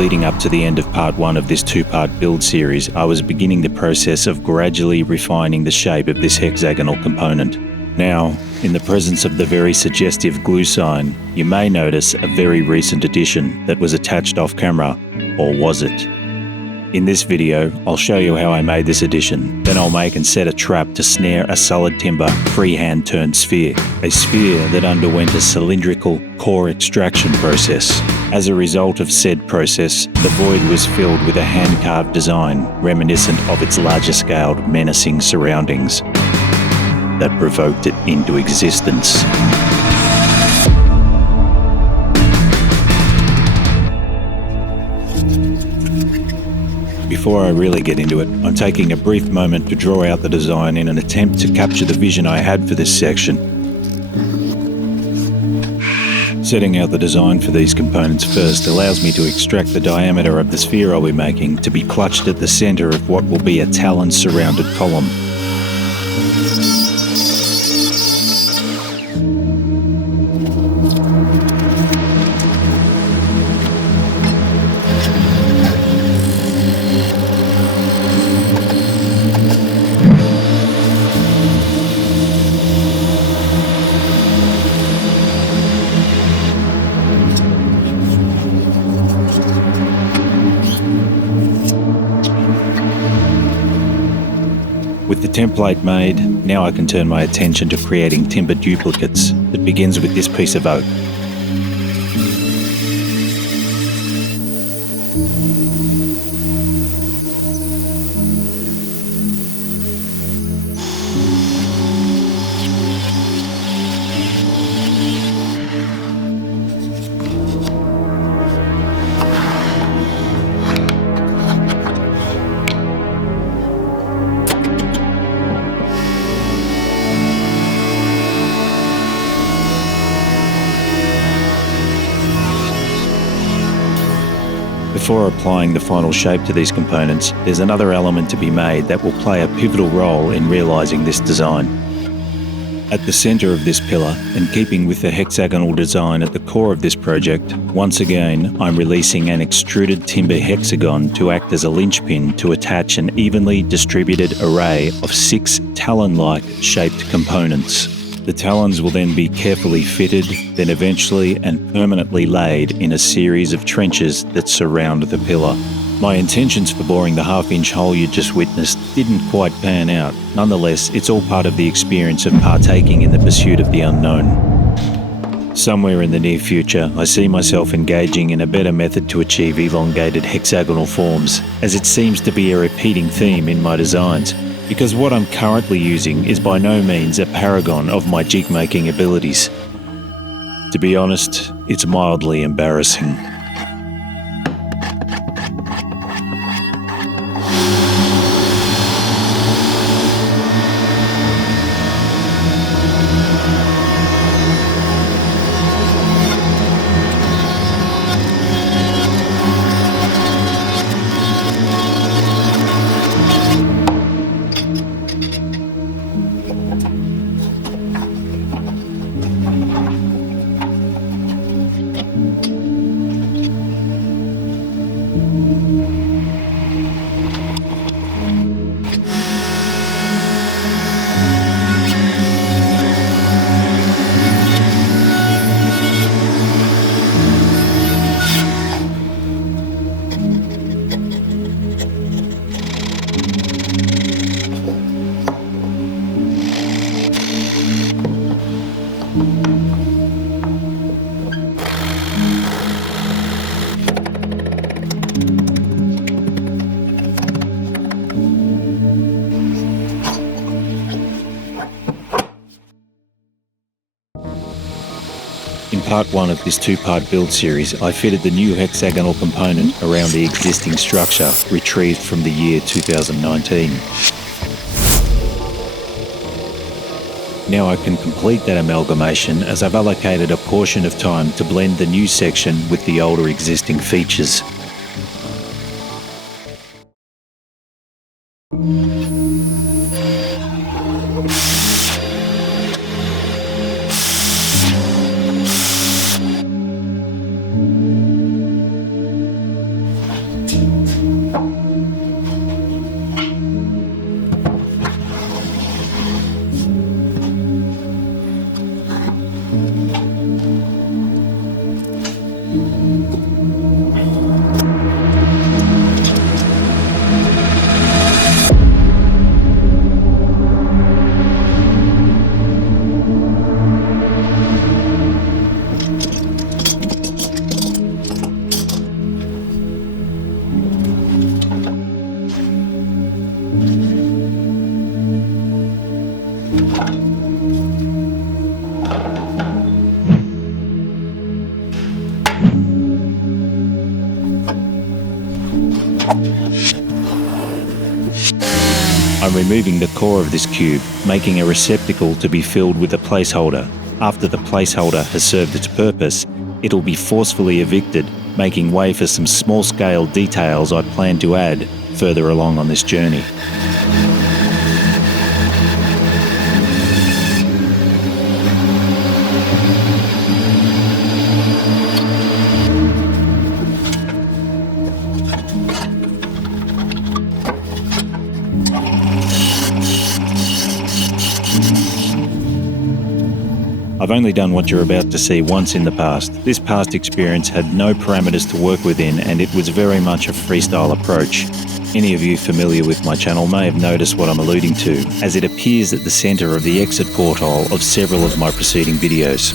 Leading up to the end of part 1 of this 2-part build series, I was beginning the process of gradually refining the shape of this hexagonal component. Now, in the presence of the very suggestive glue sign, you may notice a very recent addition that was attached off camera, or was it? In this video, I'll show you how I made this addition. Then I'll make and set a trap to snare a solid timber freehand turned sphere, a sphere that underwent a cylindrical core extraction process. As a result of said process, the void was filled with a hand-carved design reminiscent of its larger-scaled, menacing surroundings that provoked it into existence. Before I really get into it, I'm taking a brief moment to draw out the design in an attempt to capture the vision I had for this section. Setting out the design for these components first allows me to extract the diameter of the sphere I'll be making to be clutched at the centre of what will be a Talon-surrounded column. With the template made, now I can turn my attention to creating timber duplicates that begins with this piece of oak. Before applying the final shape to these components, there's another element to be made that will play a pivotal role in realising this design. At the centre of this pillar, and keeping with the hexagonal design at the core of this project, once again I'm releasing an extruded timber hexagon to act as a linchpin to attach an evenly distributed array of 6 talon-like shaped components. The talons will then be carefully fitted, then eventually and permanently laid in a series of trenches that surround the pillar. My intentions for boring the half-inch hole you just witnessed didn't quite pan out. Nonetheless, it's all part of the experience of partaking in the pursuit of the unknown. Somewhere in the near future, I see myself engaging in a better method to achieve elongated hexagonal forms, as it seems to be a repeating theme in my designs. Because what I'm currently using is by no means a paragon of my jig-making abilities. To be honest, it's mildly embarrassing. In part 1 of this 2-part build series, I fitted the new hexagonal component around the existing structure retrieved from the year 2019. Now I can complete that amalgamation as I've allocated a portion of time to blend the new section with the older existing features. I'm removing the core of this cube, making a receptacle to be filled with a placeholder. After the placeholder has served its purpose, it'll be forcefully evicted, making way for some small-scale details I plan to add further along on this journey. I've only done what you're about to see once in the past. This past experience had no parameters to work within, and it was very much a freestyle approach. Any of you familiar with my channel may have noticed what I'm alluding to, as it appears at the centre of the exit porthole of several of my preceding videos.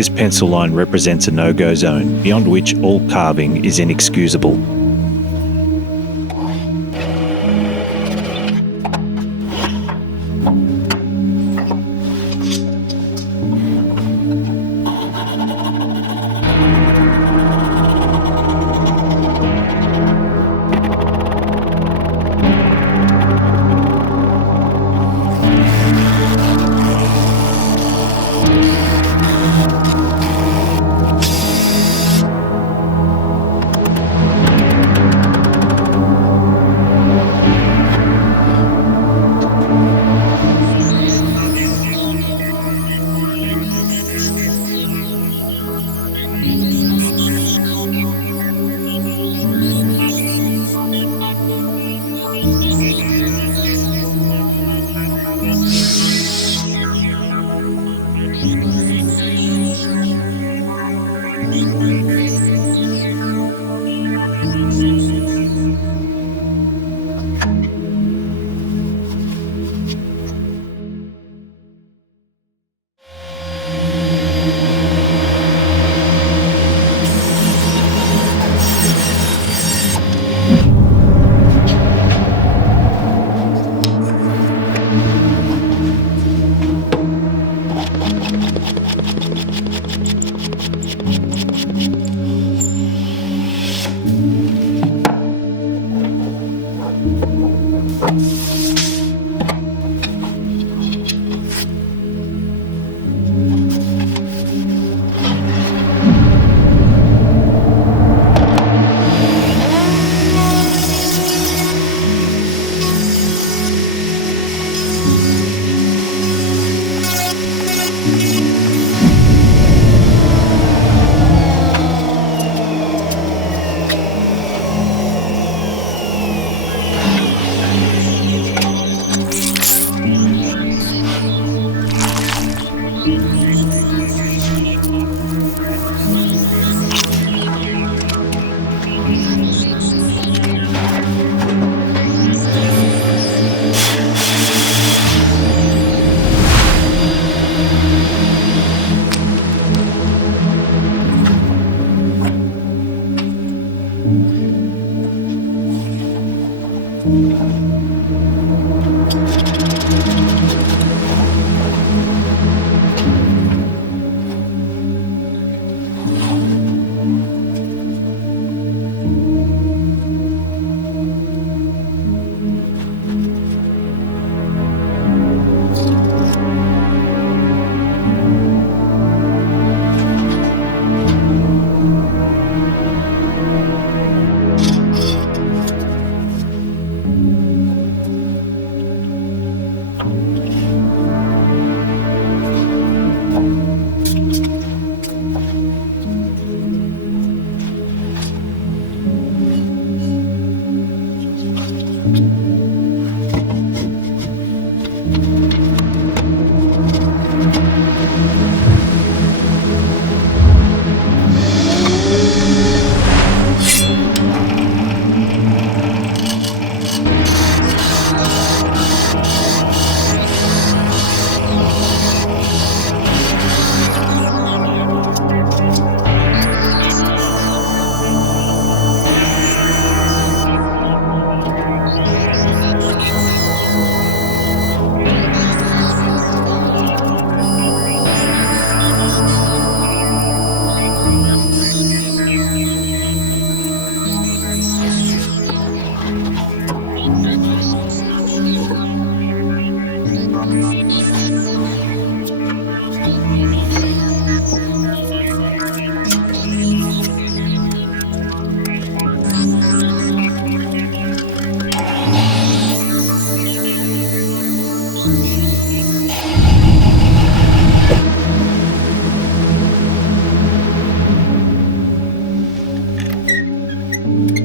This pencil line represents a no-go zone, beyond which all carving is inexcusable.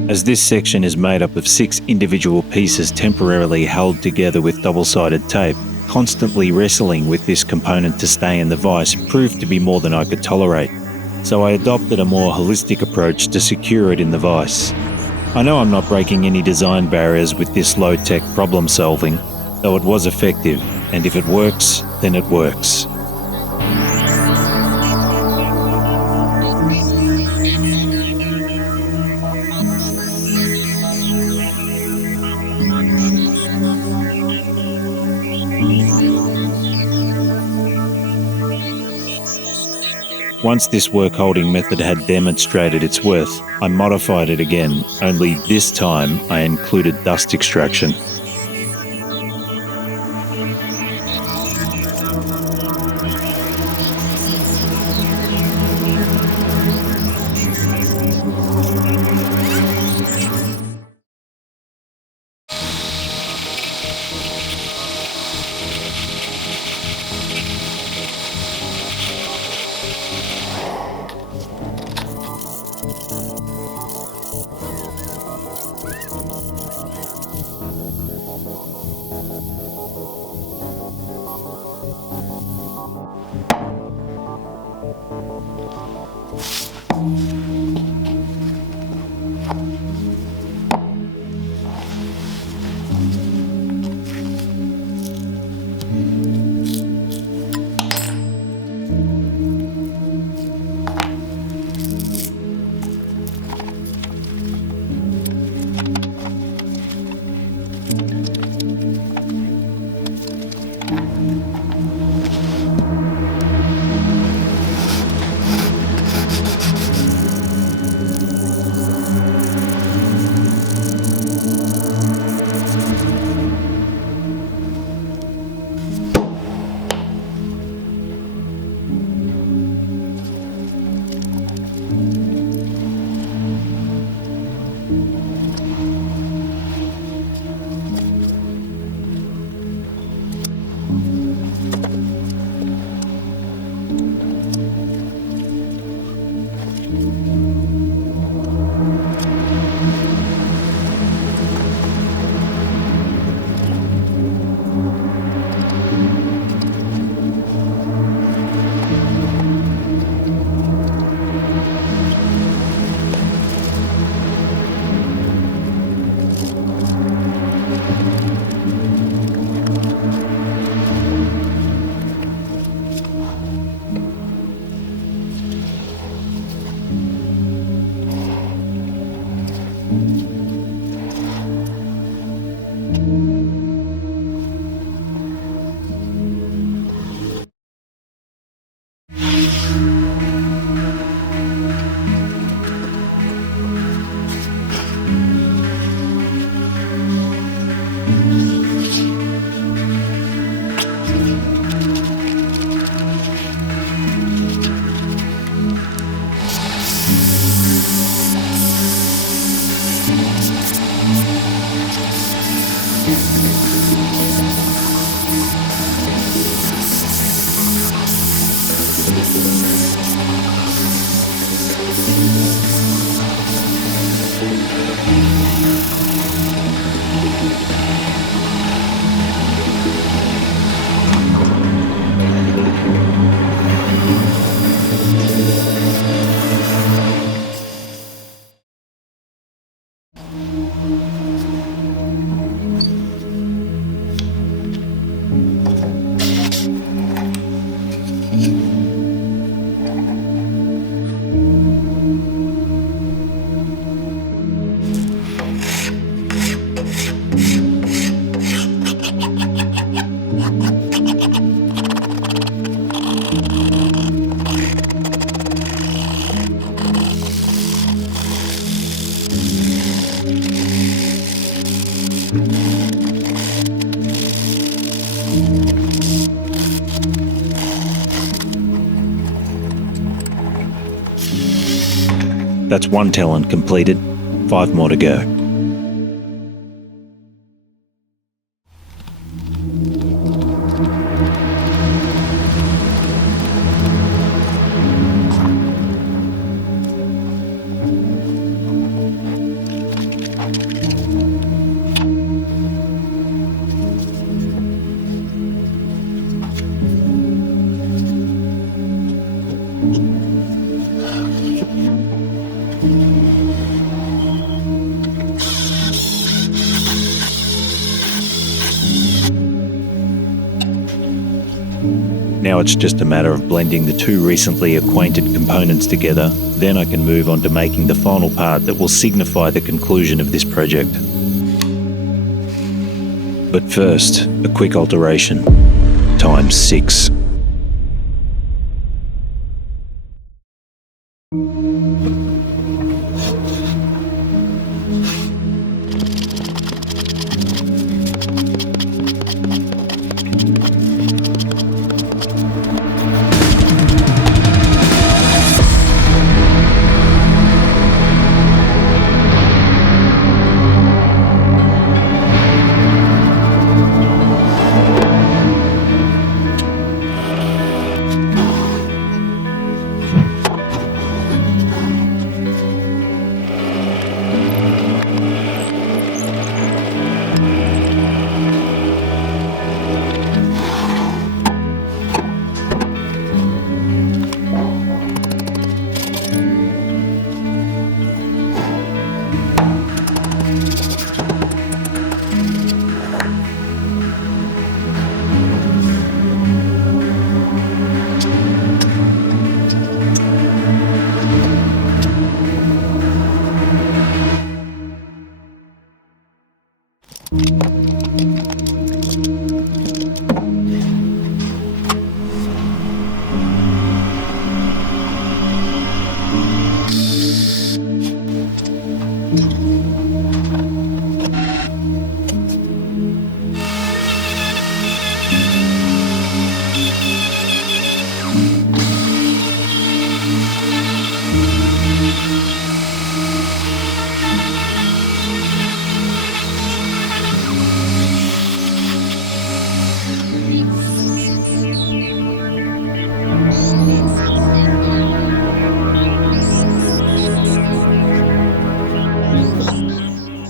As this section is made up of 6 individual pieces temporarily held together with double-sided tape, constantly wrestling with this component to stay in the vise proved to be more than I could tolerate. So I adopted a more holistic approach to secure it in the vise. I know I'm not breaking any design barriers with this low-tech problem solving, though it was effective, and if it works, then it works. Once this work-holding method had demonstrated its worth, I modified it again, only this time I included dust extraction. That's 1 Talon completed, 5 more to go. Now it's just a matter of blending the two recently acquainted components together, then I can move on to making the final part that will signify the conclusion of this project. But first, a quick alteration, times 6.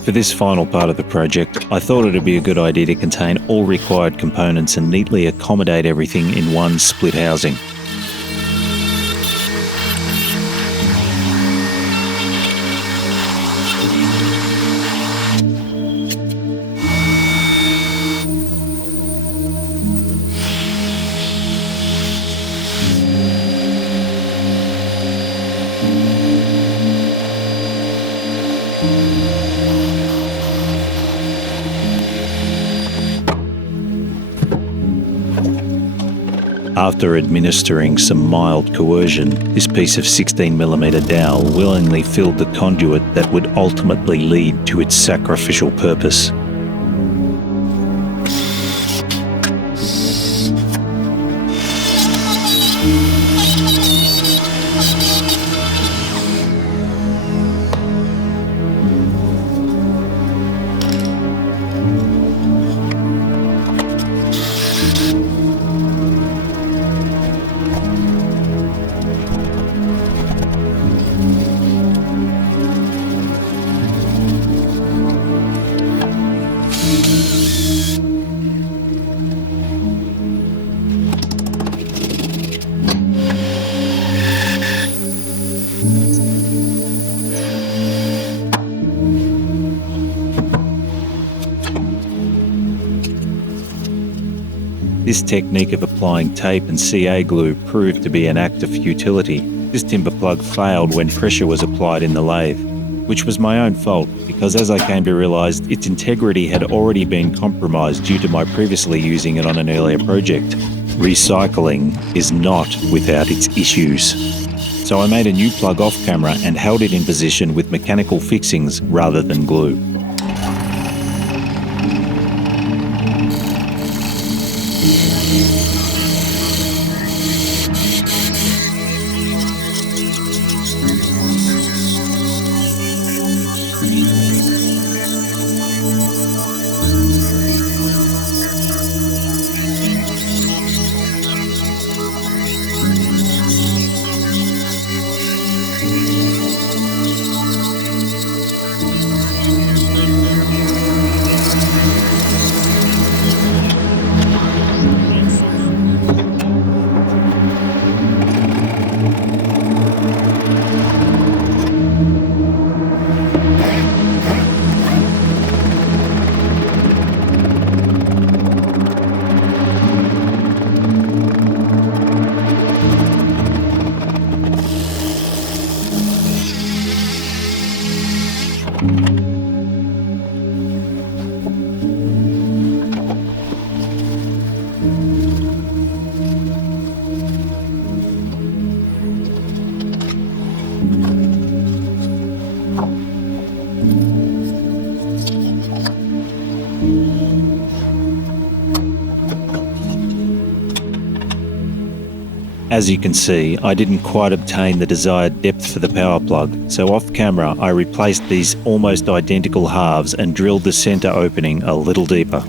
For this final part of the project, I thought it'd be a good idea to contain all required components and neatly accommodate everything in one split housing. After administering some mild coercion, this piece of 16mm dowel willingly filled the conduit that would ultimately lead to its sacrificial purpose. This technique of applying tape and CA glue proved to be an act of futility. This timber plug failed when pressure was applied in the lathe, which was my own fault because, as I came to realise, its integrity had already been compromised due to my previously using it on an earlier project. Recycling is not without its issues. So I made a new plug off camera and held it in position with mechanical fixings rather than glue. As you can see, I didn't quite obtain the desired depth for the power plug, so off camera I replaced these almost identical halves and drilled the centre opening a little deeper.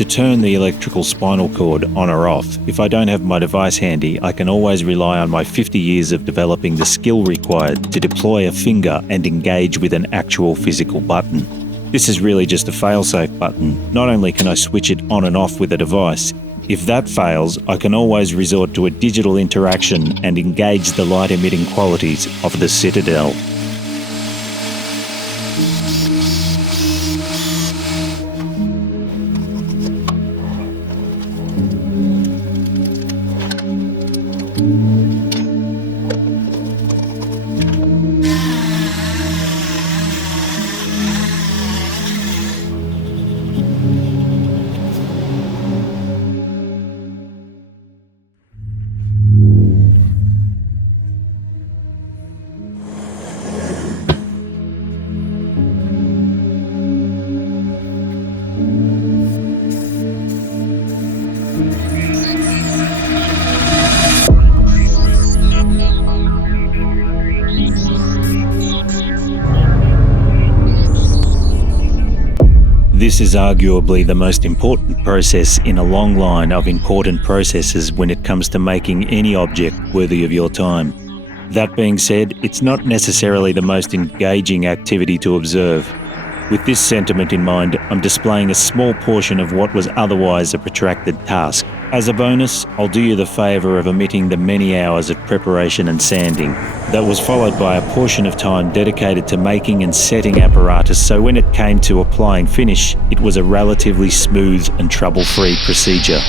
To turn the electrical spinal cord on or off, if I don't have my device handy, I can always rely on my 50 years of developing the skill required to deploy a finger and engage with an actual physical button. This is really just a failsafe button. Not only can I switch it on and off with a device, if that fails, I can always resort to a digital interaction and engage the light-emitting qualities of the CITADEL. This is arguably the most important process in a long line of important processes when it comes to making any object worthy of your time. That being said, it's not necessarily the most engaging activity to observe. With this sentiment in mind, I'm displaying a small portion of what was otherwise a protracted task. As a bonus, I'll do you the favour of omitting the many hours of preparation and sanding. That was followed by a portion of time dedicated to making and setting apparatus, so when it came to applying finish, it was a relatively smooth and trouble-free procedure.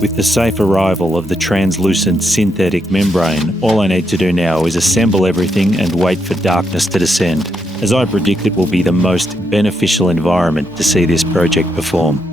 With the safe arrival of the translucent synthetic membrane, all I need to do now is assemble everything and wait for darkness to descend, as I predict it will be the most beneficial environment to see this project perform.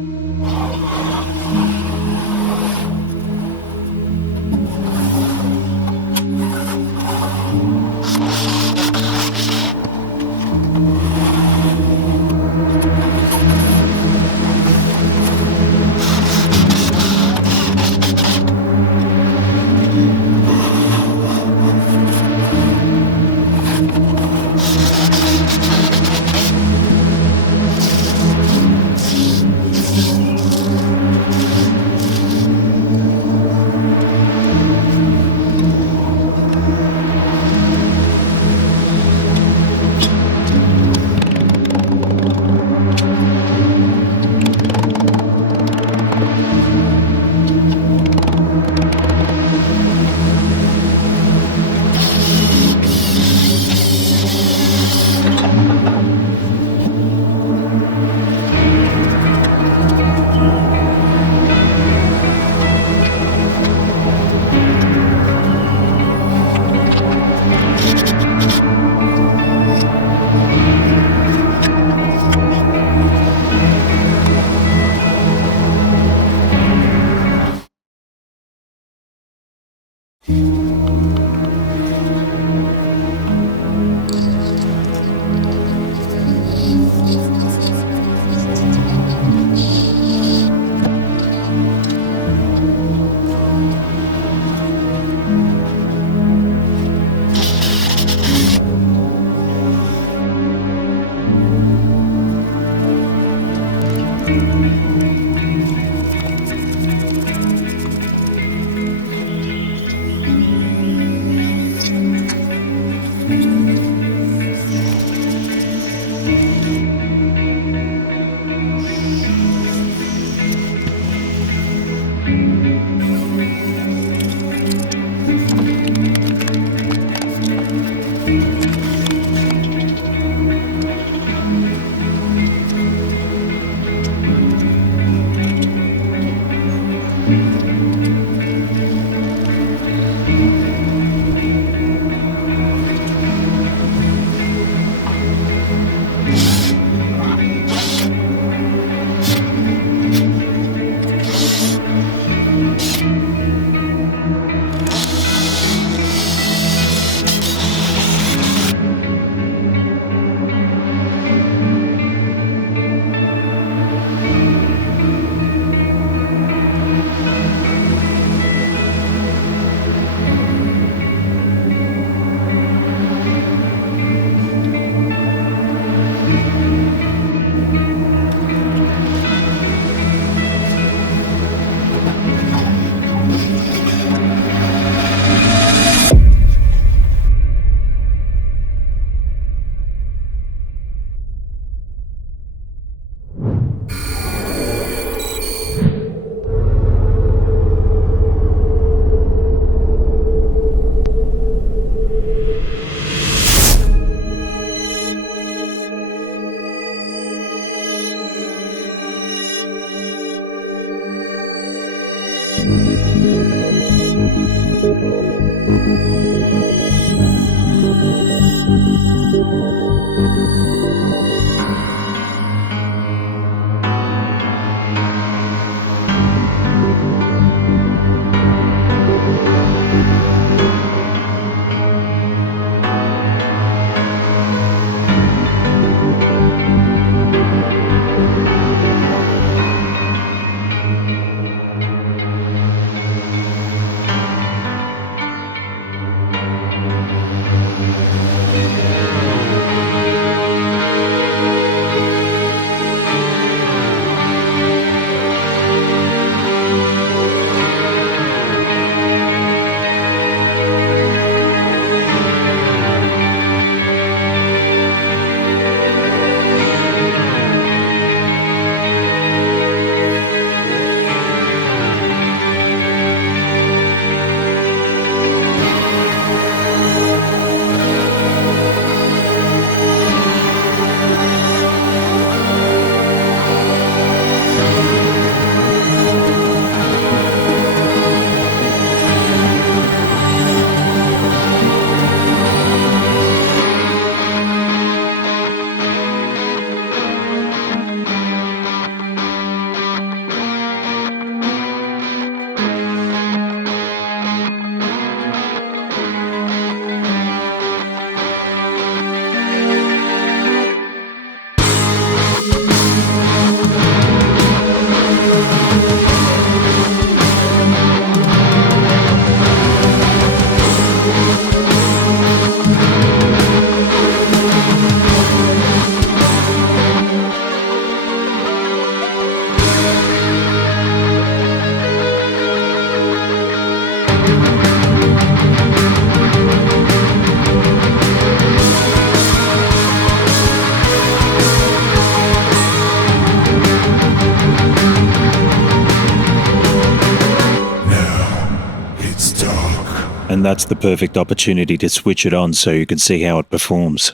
And that's the perfect opportunity to switch it on so you can see how it performs.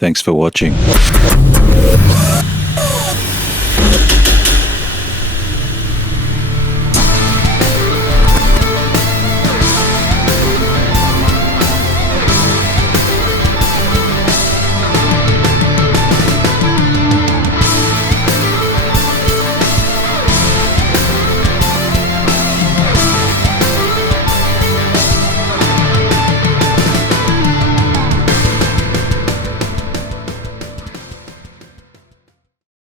Thanks for watching.